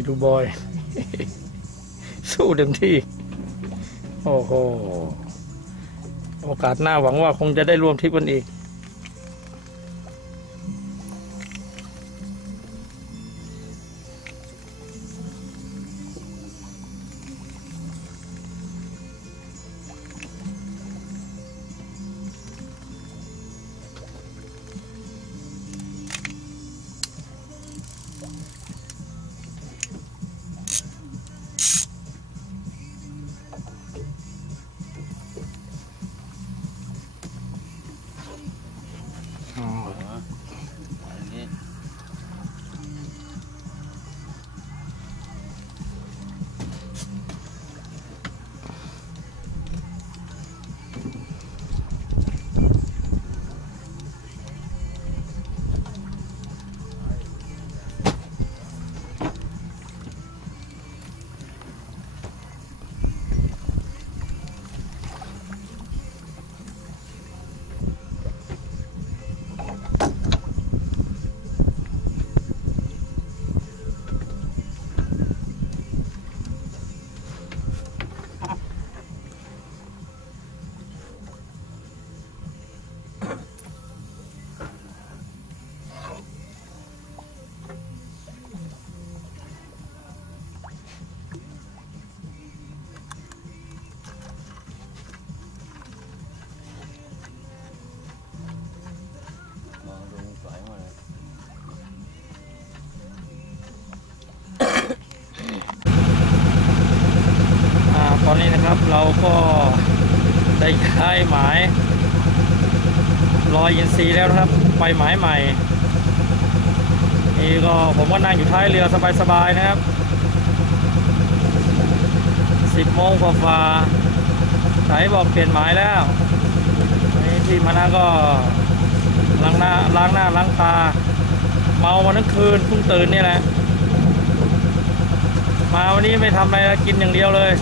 นี่ดูบอย สู้เต็มที่ โอ้โห โอกาสหน้าหวังว่าคงจะได้ร่วมทริปกันอีก นี้นะครับ เราก็ได้ย้ายหมายรอยอินซีแล้วนะครับ ไปหมายใหม่นี่ก็ผมก็นั่งอยู่ท้ายเรือสบายๆนะครับ 10โมงกว่าๆสายบอกเปลี่ยนหมายแล้วนี่ที่มานะก็ล้างหน้าล้างหน้าล้างตา เมามาทั้งคืนเพิ่งตื่นนี่แหละมาวันนี้ไม่ทำอะไรกินอย่างเดียวเลย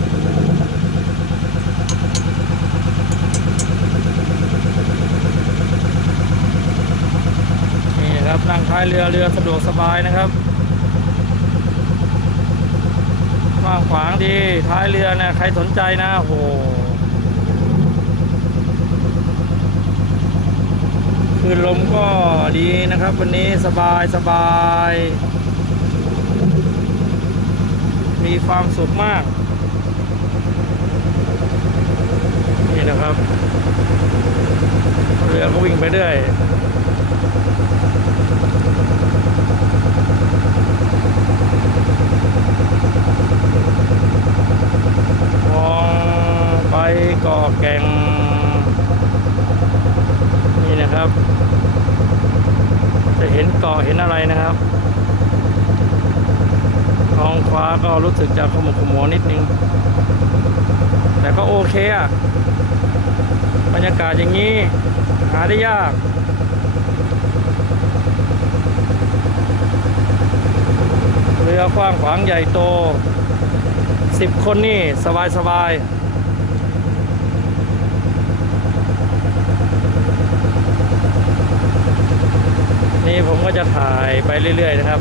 นี่ครับนั่งท้ายเรือเรือสะดวกสบายนะครับกว้างขวางดีท้ายเรือนะใครสนใจนะโอ้โหคืนลมก็ดีนะครับ วันนี้สบายสบาย มีความสุขมาก นี่นะครับ เรือก็วิ่งไปเรื่อย มองไป ก่อแกง นี่นะครับ จะเห็นเกาะเห็นอะไรนะครับท้องฟ้าก็รู้สึกจะขมุกขมัวนิดนึง แต่ก็โอเคอะบรรยากาศอย่างนี้ หาได้ยากเรือกว้างขวางใหญ่โตสิบคนนี่ สบายสบายนี่ผม ก็จะถ่ายไปเรื่อย ๆ นะครับ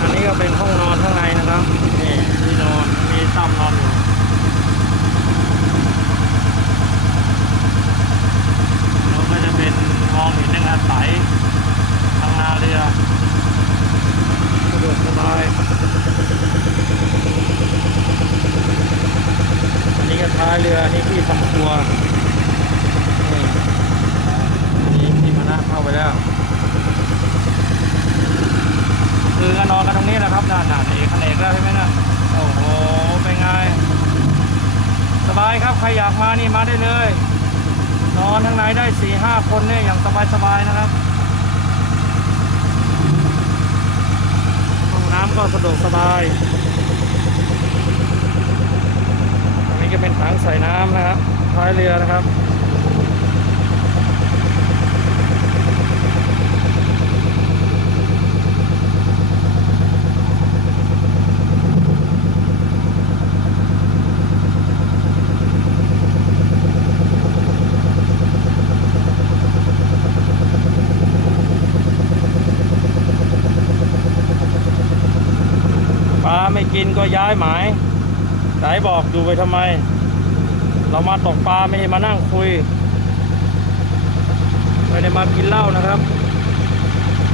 อันนี้ก็เป็นห้องนอนข้างในนะครับ นี่ที่นอนมีตั้มนอนอยู่แล้วก็จะเป็นมองเห็นนะครับใสทางนาเรือสะดวกสบายอันนี้ก็ท้ายเรือ อันนี้ที่ทำครัวนี่นี่ที่มานะเข้าไปแล้ว คือก็นอนกั่านหนาหนาเอกขนเอกแล้วใช่ไหมนะโอ้โห เป็นไง สบายครับ ใครอยากมานี่มาได้เลย นอนข้างในได้สี่ห้าคนเนี่ยอย่างสบายสบายๆนะครับห้องน้ำก็สะดวกสบายอันนี้ก็เป็นถังใส่น้ำนะครับท้ายเรือนะครับ ไม่กินก็ย้ายหมายไหนบอกดูไปทำไม เรามาตกปลาไม่ได้มานั่งคุยไม่ได้มากินเหล้านะครับ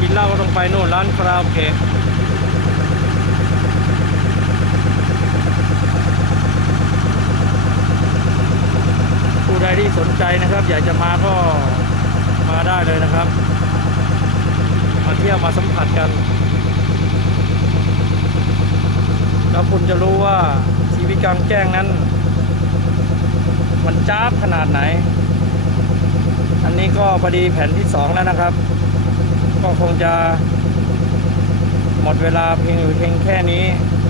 กินเหล้าก็ต้องไปโน่นร้านคาราโอเกะผู้ใดที่สนใจนะครับ อยากจะมาก็มาได้เลยนะครับ มาเที่ยวมาสัมผัสกัน แล้วคุณจะรู้ว่าชีวิตกลางแจ้งนั้น มันจ้าบขนาดไหน อันนี้ก็พอดีแผ่นที่สองแล้วนะครับ ก็คงจะหมดเวลาเพียงอยู่เพียงแค่นี้